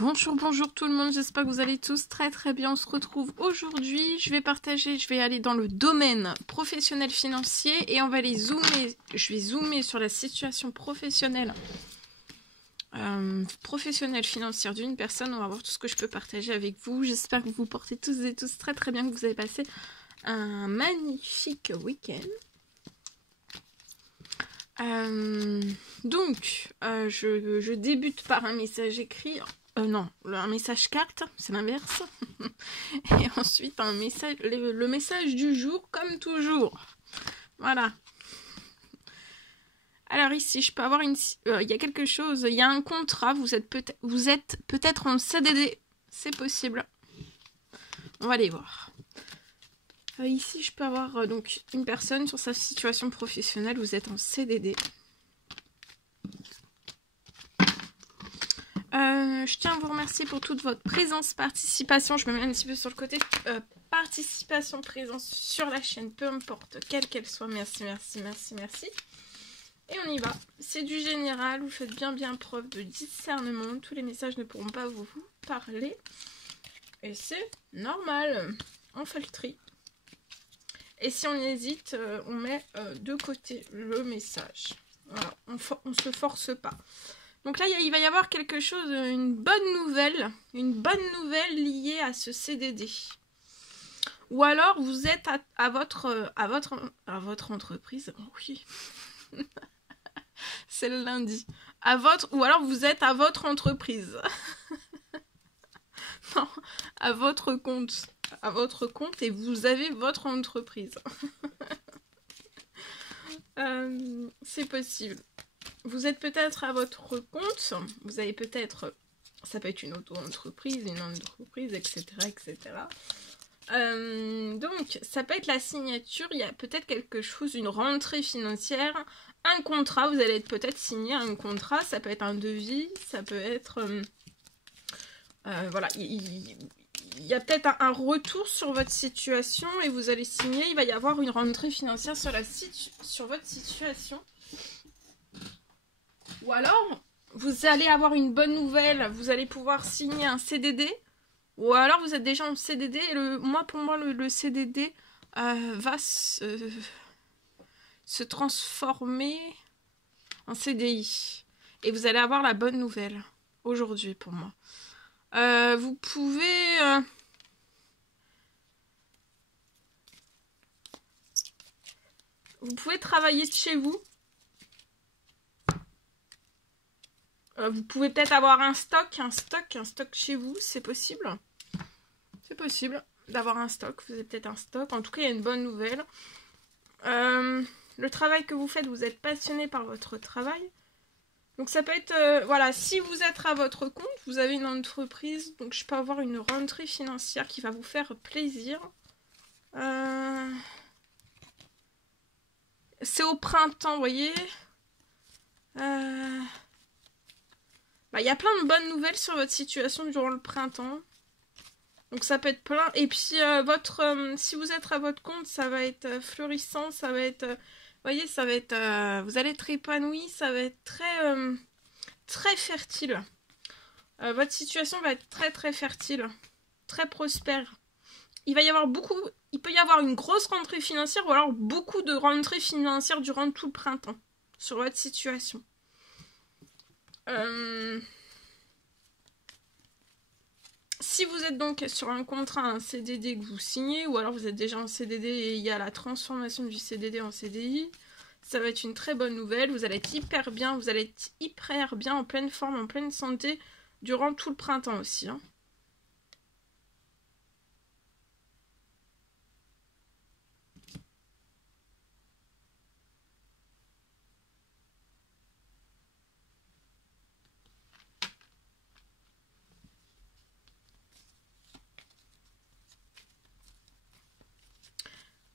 Bonjour, bonjour tout le monde, j'espère que vous allez tous très bien. On se retrouve aujourd'hui, je vais aller dans le domaine professionnel financier et on va aller zoomer, je vais zoomer sur la situation professionnelle financière d'une personne. On va voir tout ce que je peux partager avec vous. J'espère que vous vous portez tous et tous très bien, que vous avez passé un magnifique week-end. Je débute par un message écrit. Non, un message carte, c'est l'inverse. Et ensuite, le message du jour, comme toujours. Voilà. Alors ici, je peux avoir il y a quelque chose, il y a un contrat, vous êtes peut-être en CDD. C'est possible. On va aller voir. Ici, je peux avoir donc une personne sur sa situation professionnelle, vous êtes en CDD. Je tiens à vous remercier pour toute votre présence, participation. Je me mets un petit peu sur le côté. Participation, présence sur la chaîne, peu importe quelle qu'elle soit. Merci. Et on y va. C'est du général. Vous faites bien preuve de discernement. Tous les messages ne pourront pas vous parler. Et c'est normal. On fait le tri. Et si on hésite, on met de côté le message. Voilà. On se force pas. Donc là, il va y avoir quelque chose, une bonne nouvelle liée à ce CDD. Ou alors, vous êtes à votre entreprise. Oui, c'est le lundi. Ou alors, vous êtes à votre entreprise. Non, à votre compte. À votre compte et vous avez votre entreprise. C'est possible. Vous êtes peut-être à votre compte, vous avez peut-être, ça peut être une auto-entreprise, une entreprise, etc. Donc, ça peut être la signature, il y a peut-être quelque chose, une rentrée financière, un contrat, vous allez peut-être signer un contrat, ça peut être un devis, ça peut être, voilà, il y a peut-être un retour sur votre situation et vous allez signer, il va y avoir une rentrée financière sur votre situation. Ou alors, vous allez avoir une bonne nouvelle, vous allez pouvoir signer un CDD. Ou alors, vous êtes déjà en CDD. Et pour moi, le CDD va se transformer en CDI. Et vous allez avoir la bonne nouvelle aujourd'hui pour moi. Vous pouvez... vous pouvez travailler de chez vous. Vous pouvez peut-être avoir un stock chez vous, c'est possible. C'est possible d'avoir un stock, vous avez peut-être un stock. En tout cas, il y a une bonne nouvelle. Le travail que vous faites, vous êtes passionné par votre travail. Donc ça peut être, voilà, si vous êtes à votre compte, vous avez une entreprise, donc je peux avoir une rentrée financière qui va vous faire plaisir. C'est au printemps, vous voyez. Il y a plein de bonnes nouvelles sur votre situation durant le printemps. Donc ça peut être plein. Et puis si vous êtes à votre compte, ça va être fleurissant, ça va être... vous voyez, ça va être... vous allez être épanoui, ça va être très fertile. Votre situation va être très fertile, très prospère. Il peut y avoir une grosse rentrée financière ou alors beaucoup de rentrées financières durant tout le printemps sur votre situation. Si vous êtes donc sur un contrat, un CDD que vous signez, ou alors vous êtes déjà en CDD et il y a la transformation du CDD en CDI, ça va être une très bonne nouvelle. Vous allez être hyper bien, en pleine forme, en pleine santé durant tout le printemps aussi. Hein.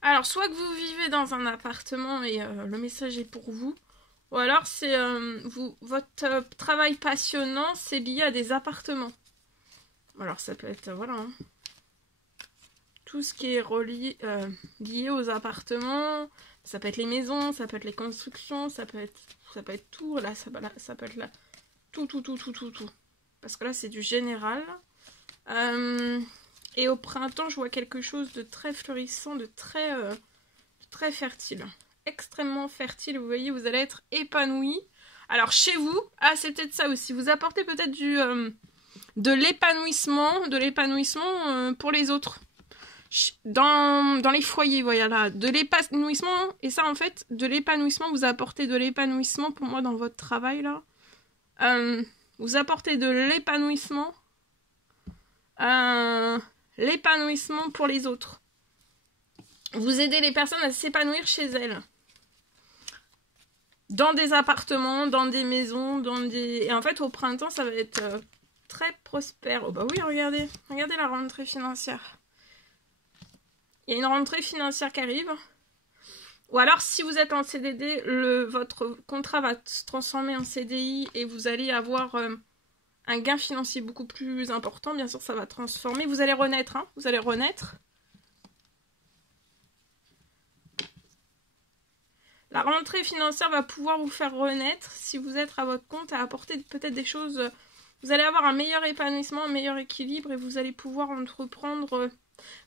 Alors, soit que vous vivez dans un appartement et le message est pour vous, ou alors c'est votre travail passionnant, c'est lié à des appartements. Alors, ça peut être, voilà, hein, tout ce qui est lié aux appartements, ça peut être les maisons, ça peut être les constructions, ça peut être tout, là, ça peut être là, tout. parce que là c'est du général. Et au printemps, je vois quelque chose de très fleurissant, de très fertile. Extrêmement fertile, vous voyez, vous allez être épanoui. Alors chez vous, c'est peut-être ça aussi, vous apportez peut-être de l'épanouissement pour les autres. Dans les foyers, voilà, de l'épanouissement, et ça en fait, de l'épanouissement, vous apportez de l'épanouissement pour moi dans votre travail là. Vous apportez de l'épanouissement pour les autres. Vous aidez les personnes à s'épanouir chez elles. Dans des appartements, dans des maisons, Et en fait, au printemps, ça va être très prospère. Oh bah oui, regardez la rentrée financière. Il y a une rentrée financière qui arrive. Ou alors, si vous êtes en CDD, votre contrat va se transformer en CDI et vous allez avoir un gain financier beaucoup plus important. Bien sûr, ça va transformer. Vous allez renaître, hein. Vous allez renaître. La rentrée financière va pouvoir vous faire renaître si vous êtes à votre compte, à apporter peut-être des choses. Vous allez avoir un meilleur épanouissement, un meilleur équilibre et vous allez pouvoir entreprendre.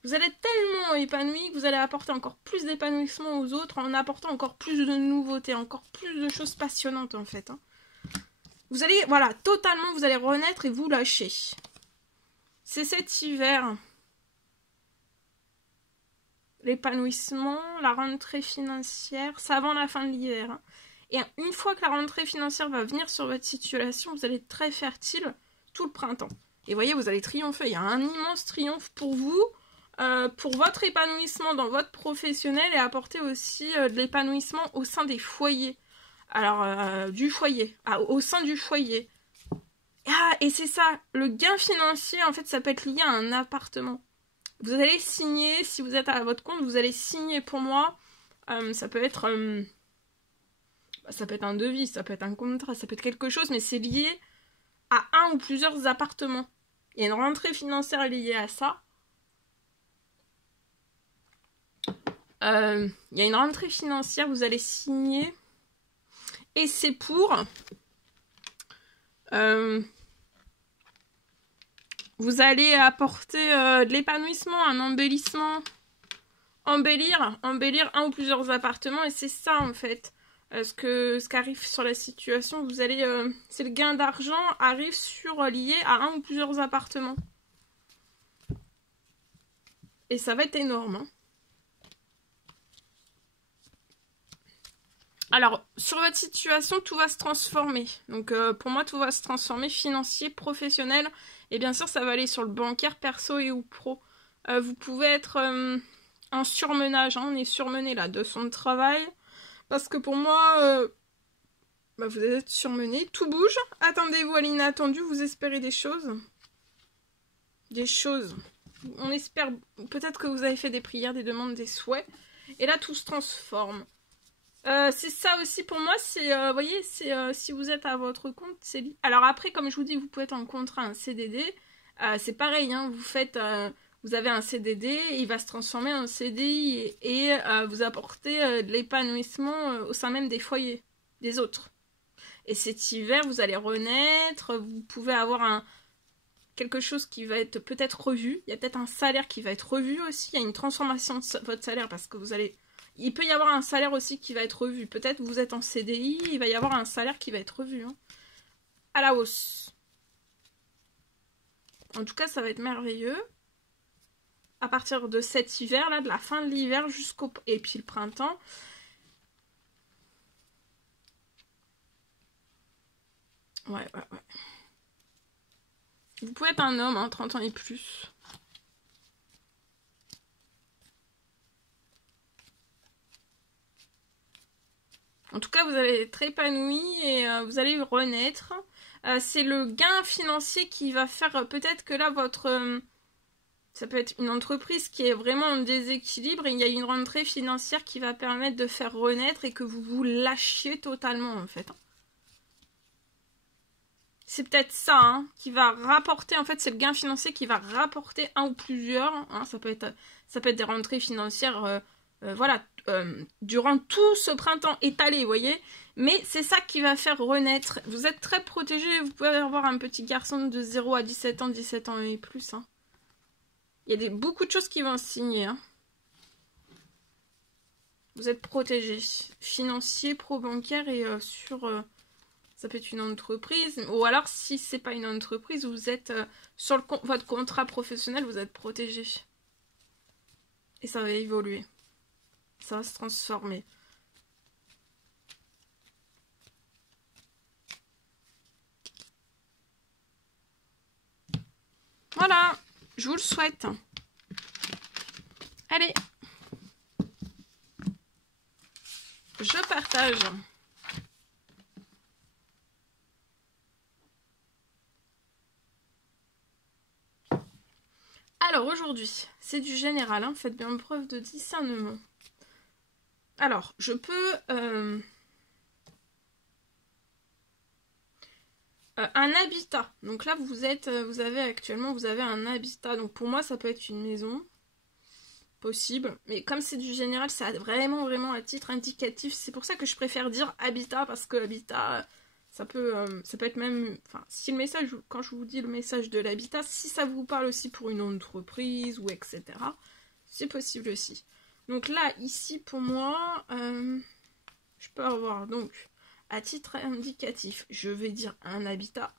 Vous allez être tellement épanoui que vous allez apporter encore plus d'épanouissement aux autres en apportant encore plus de nouveautés, encore plus de choses passionnantes en fait. Hein. Vous allez, voilà, totalement, vous allez renaître et vous lâcher. C'est cet hiver. L'épanouissement, la rentrée financière, c'est avant la fin de l'hiver. Hein. Et une fois que la rentrée financière va venir sur votre situation, vous allez être très fertile tout le printemps. Et voyez, vous allez triompher. Il y a un immense triomphe pour vous, pour votre épanouissement dans votre professionnel et apporter aussi de l'épanouissement au sein des foyers. Alors, du foyer, au sein du foyer. Et c'est ça, le gain financier, en fait, ça peut être lié à un appartement. Vous allez signer, si vous êtes à votre compte, vous allez signer pour moi. Ça peut être un devis, ça peut être un contrat, ça peut être quelque chose, mais c'est lié à un ou plusieurs appartements. Il y a une rentrée financière liée à ça. Il y a une rentrée financière, vous allez signer. Et c'est pour... vous allez apporter de l'épanouissement, un embellissement. Embellir un ou plusieurs appartements. Et c'est ça, en fait. Ce qu'arrive sur la situation. Vous allez... c'est le gain d'argent arrive lié à un ou plusieurs appartements. Et ça va être énorme. Hein. Alors, sur votre situation, tout va se transformer. Donc, pour moi, tout va se transformer financier, professionnel. Et bien sûr, ça va aller sur le bancaire, perso et ou pro. Vous pouvez être en surmenage. Hein, on est surmené là de son travail. Parce que pour moi, vous êtes surmené. Tout bouge. Attendez-vous à l'inattendu. Vous espérez des choses. Des choses. On espère peut-être que vous avez fait des prières, des demandes, des souhaits. Et là, tout se transforme. C'est ça aussi pour moi, c'est, vous voyez, c'est si vous êtes à votre compte, c'est... Alors après, comme je vous dis, vous pouvez être en contrat, un CDD, c'est pareil, hein, vous avez un CDD, il va se transformer en CDI et vous apporter de l'épanouissement au sein même des foyers, des autres. Et cet hiver, vous allez renaître, vous pouvez avoir quelque chose qui va être peut-être revu, il y a peut-être un salaire qui va être revu aussi, il y a une transformation de votre salaire parce que vous allez... Il peut y avoir un salaire aussi qui va être revu. Peut-être vous êtes en CDI, il va y avoir un salaire qui va être revu. Hein. À la hausse. En tout cas, ça va être merveilleux. À partir de cet hiver, là, de la fin de l'hiver jusqu'au... Et puis le printemps. Ouais. Vous pouvez être un homme, hein, 30 ans et plus. En tout cas, vous allez être épanoui et vous allez renaître. C'est le gain financier qui va faire peut-être que là, ça peut être une entreprise qui est vraiment en déséquilibre et il y a une rentrée financière qui va permettre de faire renaître et que vous vous lâchiez totalement en fait. C'est peut-être ça hein, qui va rapporter, en fait c'est le gain financier qui va rapporter un ou plusieurs. Hein, ça peut être des rentrées financières... voilà, durant tout ce printemps étalé, vous voyez. Mais c'est ça qui va faire renaître. Vous êtes très protégé, vous pouvez avoir un petit garçon de 0 à 17 ans et plus. Hein. Il y a beaucoup de choses qui vont se signer. Hein. Vous êtes protégé. Financier, pro-bancaire et sur... ça peut être une entreprise. Ou alors, si c'est pas une entreprise, vous êtes sur votre contrat professionnel, vous êtes protégé. Et ça va évoluer. Ça va se transformer. Voilà, je vous le souhaite. Allez. Je partage. Alors aujourd'hui, c'est du général, hein, faites bien preuve de discernement. Alors, je peux... un habitat. Donc là, vous avez actuellement un habitat. Donc pour moi, ça peut être une maison. Possible. Mais comme c'est du général, ça vraiment à titre indicatif. C'est pour ça que je préfère dire habitat. Parce que habitat, ça peut être même... Enfin, si le message, quand je vous dis le message de l'habitat, si ça vous parle aussi pour une entreprise ou etc. C'est possible aussi. Donc là, ici, pour moi, je peux avoir donc... À titre indicatif, je vais dire un habitat.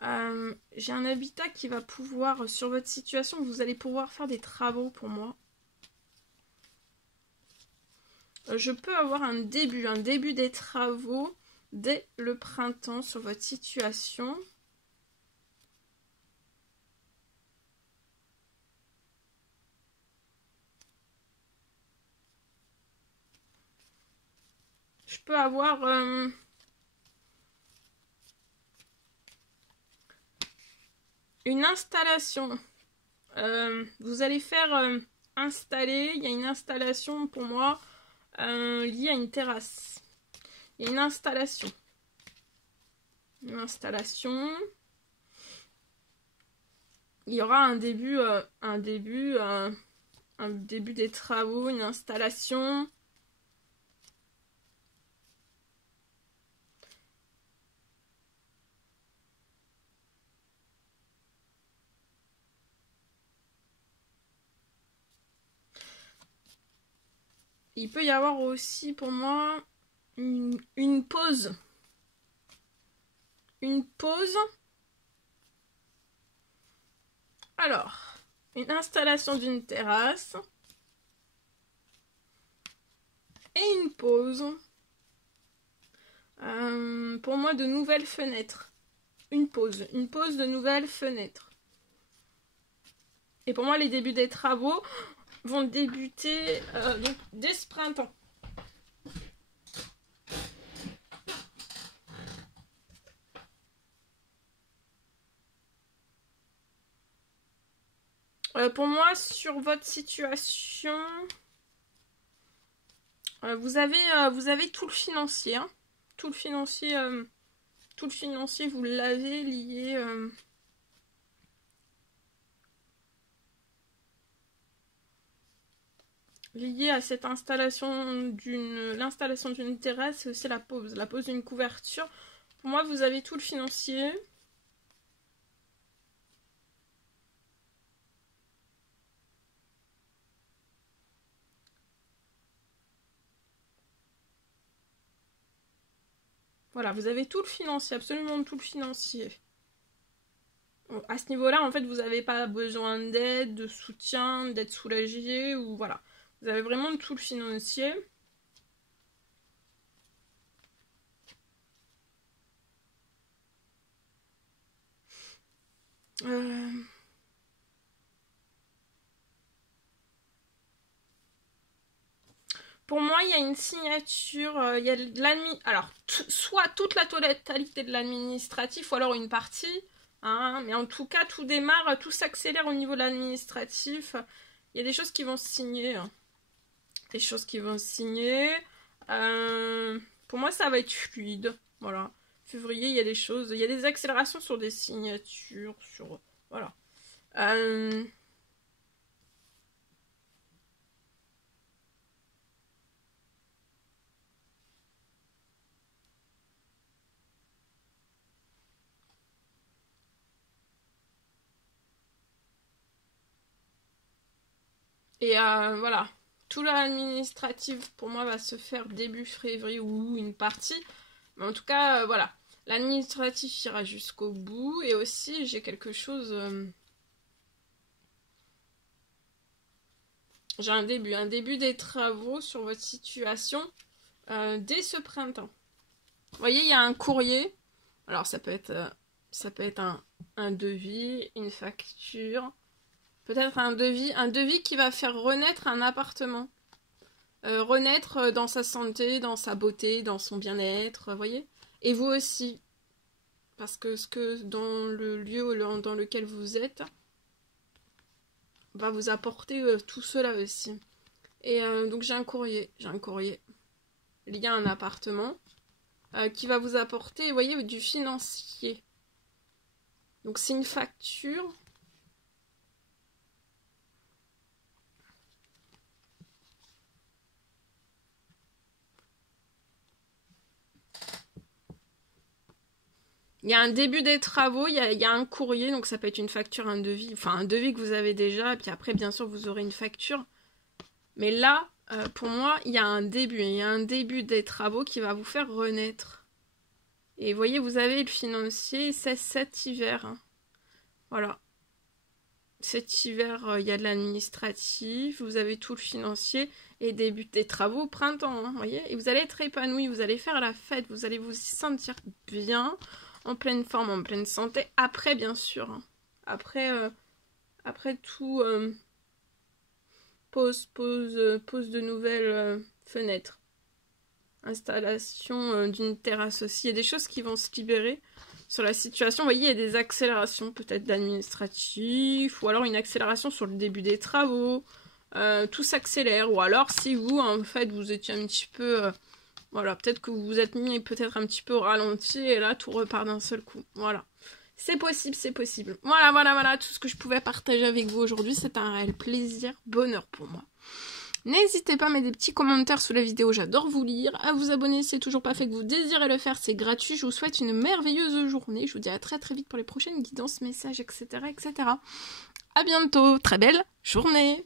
J'ai un habitat qui va pouvoir, sur votre situation, vous allez pouvoir faire des travaux pour moi. Je peux avoir un début des travaux dès le printemps sur votre situation. Je peux avoir une installation. Vous allez faire installer. Il y a une installation pour moi liée à une terrasse. Il y a une installation. Une installation. Il y aura un début des travaux, une installation. Il peut y avoir aussi pour moi une pause. Une pause. Alors, une installation d'une terrasse. Et une pause. Pour moi, de nouvelles fenêtres. Une pause de nouvelles fenêtres. Et pour moi, les débuts des travaux vont débuter donc, dès ce printemps. Pour moi, sur votre situation, vous avez tout le financier. Hein. Tout le financier, vous l'avez lié... lié à cette installation l'installation d'une terrasse, c'est aussi la pose d'une couverture. Pour moi, vous avez tout le financier. Voilà, vous avez tout le financier, absolument tout le financier. À ce niveau-là, en fait, vous n'avez pas besoin d'aide, de soutien, d'être soulagé, ou voilà. Vous avez vraiment tout le financier. Pour moi, il y a une signature, il y a de l'admin... Alors, soit toute la totalité de l'administratif, ou alors une partie, hein, mais en tout cas, tout démarre, tout s'accélère au niveau de l'administratif. Il y a des choses qui vont se signer. Hein. Des choses qui vont se signer. Pour moi, ça va être fluide. Voilà. Février, il y a des choses, il y a des accélérations sur des signatures, sur... Voilà. Et voilà, tout l'administratif pour moi va se faire début février ou une partie. Mais en tout cas, voilà, l'administratif ira jusqu'au bout. Et aussi, j'ai quelque chose... j'ai un début des travaux sur votre situation dès ce printemps. Vous voyez, il y a un courrier. Alors, ça peut être un devis, une facture... Peut-être un devis qui va faire renaître un appartement. Renaître dans sa santé, dans sa beauté, dans son bien-être, vous voyez. Et vous aussi. Parce que dans le lieu dans lequel vous êtes va vous apporter tout cela aussi. Et donc j'ai un courrier lié à un appartement qui va vous apporter, vous voyez, du financier. Donc c'est une facture. Il y a un début des travaux, il y a un courrier, donc ça peut être une facture, un devis, enfin un devis que vous avez déjà, et puis après bien sûr vous aurez une facture. Mais là, pour moi, il y a un début des travaux qui va vous faire renaître. Et vous voyez, vous avez le financier, c'est cet hiver. Hein. Voilà. Cet hiver, il y a de l'administratif, vous avez tout le financier et début des travaux au printemps, hein, vous voyez. Et vous allez être épanoui, vous allez faire la fête, vous allez vous sentir bien, en pleine forme, en pleine santé. Après, bien sûr. Hein. Après tout, pose de nouvelles fenêtres. Installation d'une terrasse aussi. Il y a des choses qui vont se libérer sur la situation. Vous voyez, il y a des accélérations peut-être d'administratif, ou alors une accélération sur le début des travaux. Tout s'accélère. Ou alors, si vous, en fait, vous étiez un petit peu... voilà, peut-être que vous vous êtes mis peut-être un petit peu au ralenti, et là, tout repart d'un seul coup. Voilà. C'est possible, c'est possible. Voilà, tout ce que je pouvais partager avec vous aujourd'hui. C'est un réel plaisir, bonheur pour moi. N'hésitez pas à mettre des petits commentaires sous la vidéo, j'adore vous lire. À vous abonner si c'est toujours pas fait, que vous désirez le faire, c'est gratuit. Je vous souhaite une merveilleuse journée. Je vous dis à très vite pour les prochaines guidances, messages, etc. À bientôt, très belle journée.